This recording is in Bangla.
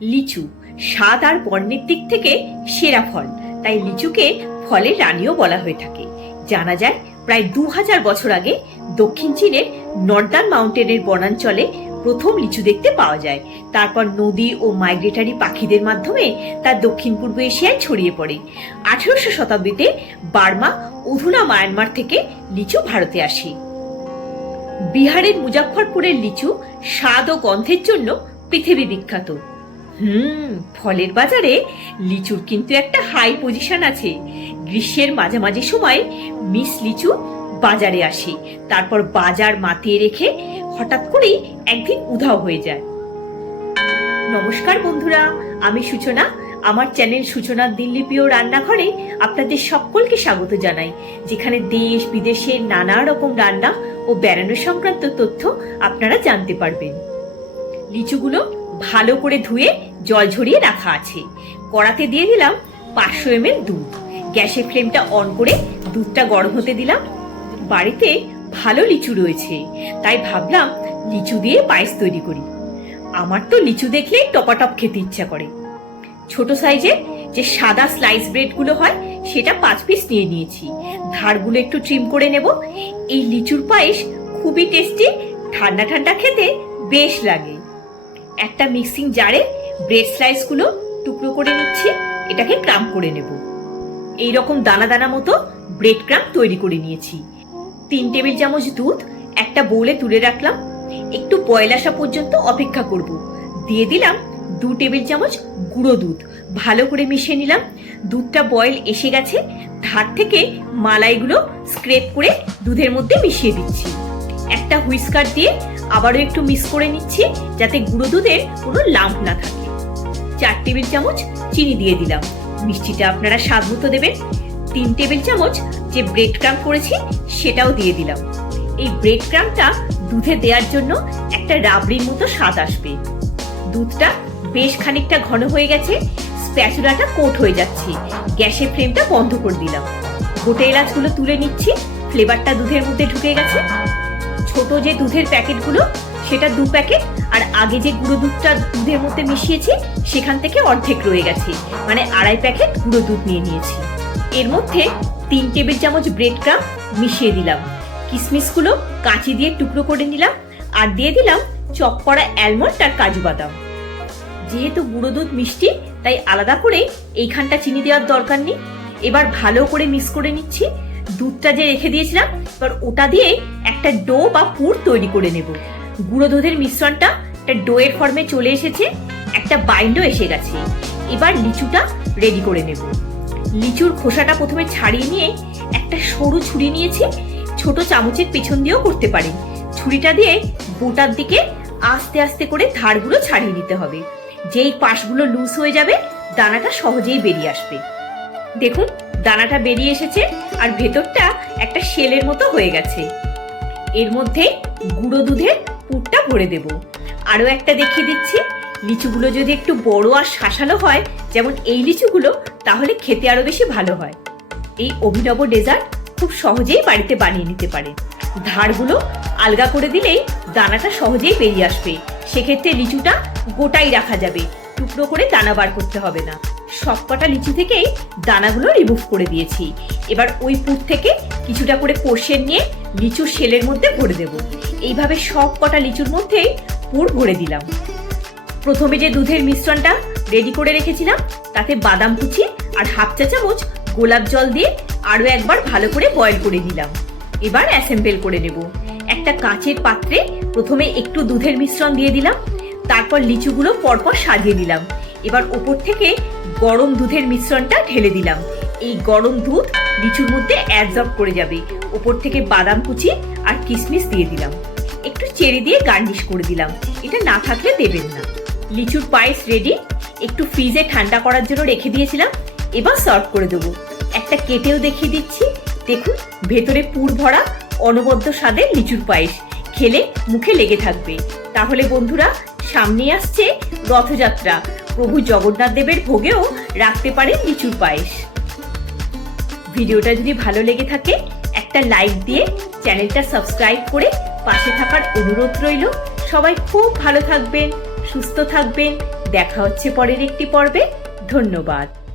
লিচু স্বাদ আর বর্ণের দিক থেকে সেরা ফল, তাই লিচুকে ফলের রানীও বলা হয়ে থাকে। জানা যায় প্রায় 2000 বছর আগে দক্ষিণ চীনের নর্দার্ন মাউন্টেনের বনাঞ্চলে প্রথম লিচু দেখতে পাওয়া যায়। তারপর নদী ও মাইগ্রেটারি পাখিদের মাধ্যমে তা দক্ষিণ পূর্ব এশিয়ায় ছড়িয়ে পড়ে। 1800 শতাব্দীতে বার্মা, অধুনা মায়ানমার থেকে লিচু ভারতে আসে। বিহারের মুজাফফরপুরের লিচু স্বাদ ও গন্ধের জন্য পৃথিবী বিখ্যাত। ফলের বাজারে লিচুর কিন্তু একটা হাই পজিশন আছে। গ্রীষ্মের মাঝামাঝি সময় মিস লিচু বাজারে আসে, তারপর বাজার মাতিয়ে রেখে হঠাৎ করেই একদিন উধাও হয়ে যায়। নমস্কার বন্ধুরা, আমি সূচনা। আমার চ্যানেল সূচনার দিনলিপি ও রান্নাঘরে আপনাদের সকলকে স্বাগত জানাই, যেখানে দেশ বিদেশের নানা রকম রান্না ও বেড়ানো সংক্রান্ত তথ্য আপনারা জানতে পারবেন। লিচুগুলো ভালো করে ধুয়ে জল ঝরিয়ে রাখা আছে। কড়াতে দিয়ে দিলাম 500 ml দুধ। গ্যাসের ফ্লেমটা অন করে দুধটা গরম হতে দিলাম। বাড়িতে ভালো লিচু রয়েছে, তাই ভাবলাম লিচু দিয়ে পায়েস তৈরি করি। আমার তো লিচু দেখলেই টপাটপ খেতে ইচ্ছা করে। ছোট সাইজের যে সাদা স্লাইস ব্রেড গুলো হয় সেটা 5 পিস নিয়ে নিয়েছি। ধারগুলো একটু ট্রিম করে নেব। এই লিচুর পায়েস খুবই টেস্টি, ঠান্ডা ঠান্ডা খেতে বেশ লাগে। একটা মিক্সিং জারে ব্রেড স্লাইস গুলো টুকরো করে নিচ্ছি। এটাকে ক্রাম্প করে নেব। এইরকম দানা দানা মতো ব্রেড ক্রাম্প তৈরি করে নিয়েছি। 3 টেবিল চামচ দুধ একটা বোলে তুলে রাখলাম। একটু বয়েল আসা পর্যন্ত অপেক্ষা করব। দিয়ে দিলাম 2 টেবিল চামচ গুঁড়ো দুধ। ভালো করে মিশিয়ে নিলাম। দুধটা বয়েল এসে গেছে। ধার থেকে মালাইগুলো স্ক্রেপ করে দুধের মধ্যে মিশিয়ে দিচ্ছি। একটা হুইস্কার দিয়ে আবারও একটু মিক্স করে নিচ্ছি, যাতে গুঁড়ো দুধের কোনো লাম্প না থাকে। 4 টেবিল চামচ চিনি দিয়ে দিলাম। মিষ্টিটা আপনারা স্বাদ মতো দেবেন। 3 টেবিল চামচ যে ব্রেড ক্রাম্প করেছি সেটাও দিয়ে দিলাম। এই ব্রেড ক্রাম্পটা দুধে দেওয়ার জন্য একটা রাবড়ির মতো স্বাদ আসবে। দুধটা বেশ খানিকটা ঘন হয়ে গেছে। স্প্যাচুলাটা কোট হয়ে যাচ্ছে। গ্যাসের ফ্লেমটা বন্ধ করে দিলাম। গোটা এলাচগুলো তুলে নিচ্ছি। ফ্লেভারটা দুধের মধ্যে ঢুকে গেছে। ছোট যে দুধের প্যাকেটগুলো সেটা 2 প্যাকেট, আর আগে যে গুঁড়ো দুধটা দুধের মধ্যে মিশিয়েছি সেখান থেকে অর্ধেক রয়ে গেছে, মানে 2.5 প্যাকেট গুঁড়ো দুধ নিয়ে নিয়েছি। এর মধ্যে 3 টেবিল চামচ ব্রেড ক্রাম্প মিশিয়ে দিলাম। কিশমিশগুলো কাঁচি দিয়ে টুকরো করে নিলাম, আর দিয়ে দিলাম চপ করা অ্যালমন্ড আর কাজু বাদাম। যেহেতু গুঁড়ো দুধ মিষ্টি, তাই আলাদা করে এইখানটা চিনি দেওয়ার দরকার নেই। এবার ভালো করে মিক্স করে নিচ্ছি। দুধটা যে রেখে দিয়েছিলাম, এবার ওটা দিয়ে একটা ডো বা পুর তৈরি করে নেব। গুঁড়ো দুধের মিশ্রণটা একটা ডোয়ের ফর্মে চলে এসেছে, একটা বাইন্ডও এসে গেছে। এবার লিচুটা রেডি করে নেব। লিচুর খোসাটা প্রথমে ছাড়িয়ে নিয়ে একটা সরু ছুরি নিয়েছি। ছোট চামচের পেছন দিয়েও করতে পারেন। ছুরিটা দিয়ে বোটার দিকে আস্তে আস্তে করে ধারগুলো ছাড়িয়ে নিতে হবে। যেই পাশগুলো লুজ হয়ে যাবে দানাটা সহজেই বেরিয়ে আসবে। দেখুন দানাটা বেরিয়ে এসেছে, আর ভেতরটা একটা শেলের মতো হয়ে গেছে। এর মধ্যে গুঁড়ো দুধের পুরটা ভরে দেব। আরো একটা দেখিয়ে দিচ্ছি। লিচুগুলো যদি একটু বড় আর শাঁসালো হয়, যেমন এই লিচুগুলো, তাহলে খেতে আরো বেশি ভালো হয়। এই অভিনব ডেজার্ট খুব সহজেই বাড়িতে বানিয়ে নিতে পারে। ধারগুলো আলগা করে দিলেই দানাটা সহজেই বেরিয়ে আসবে। সেক্ষেত্রে লিচুটা গোটাই রাখা যাবে, টুকরো করে দানা বার করতে হবে না। সবকটা লিচু থেকেই দানাগুলো রিমুভ করে দিয়েছি। এবার ওই পুর থেকে কিছুটা করে পোর্শন নিয়ে লিচুর শেলের মধ্যে ভরে দেব। এইভাবে সবকটা লিচুর মধ্যেই পুর ভরে দিলাম। প্রথমে যে দুধের মিশ্রণটা রেডি করে রেখেছিলাম, তাতে বাদাম কুচি আর 1/2 চা চামচ গোলাপ জল দিয়ে আরো একবার ভালো করে বয়েল করে নিলাম। এবার অ্যাসেম্বল করে নেব। একটা কাঁচের পাত্রে প্রথমে একটু দুধের মিশ্রণ দিয়ে দিলাম, তারপর লিচুগুলো পরপর সাজিয়ে দিলাম। এবার ওপর থেকে গরম দুধের মিশ্রণটা ঢেলে দিলাম। এই গরম দুধ লিচুর মধ্যে অ্যাবজর্ব করে যাবে। ওপর থেকে বাদাম কুচি আর কিশমিশ দিয়ে দিলাম। একটু চেরি দিয়ে গার্নিশ করে দিলাম। এটা না থাকলে দেবেন না। লিচুর পায়েস রেডি। একটু ফ্রিজে ঠান্ডা করার জন্য রেখে দিয়েছিলাম। এবার সার্ভ করে দেবো। একটা কেটেও দেখিয়ে দিচ্ছি। দেখুন ভেতরে পুর ভরা অনবদ্য স্বাদের লিচুর পায়েস। খেলে মুখে লেগে থাকবে। তাহলে বন্ধুরা, সামনে আসছে রথযাত্রা। প্রভু জগন্নাথ দেবের ভোগেও রাখতে পারেন লিচুর পায়েস। ভিডিওটা যদি ভালো লেগে থাকে একটা লাইক দিয়ে চ্যানেলটা সাবস্ক্রাইব করে পাশে থাকার অনুরোধ রইল। সবাই খুব ভালো থাকবেন, সুস্থ থাকবেন। দেখা হচ্ছে পরের একটি পর্বে। ধন্যবাদ।